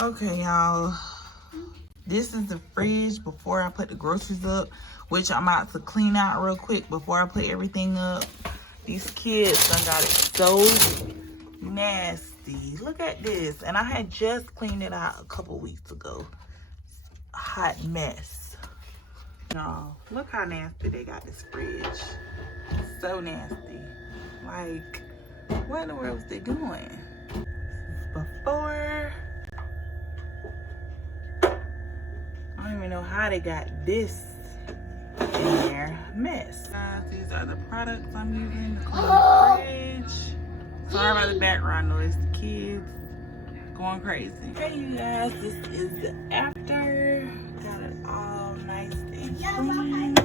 Okay, y'all. This is the fridge before I put the groceries up, which I'm about to clean out real quick before I put everything up. These kids done got it so nasty. Look at this. And I had just cleaned it out a couple weeks ago. A hot mess. Y'all, look how nasty they got this fridge. So nasty. Like, what in the world was they doing? Before. I don't even know how they got this in there. Mess. Guys, these are the products I'm using to clean the fridge. Sorry about the background noise. The kids going crazy. Okay, you guys, this is the after. Got it all nice and clean.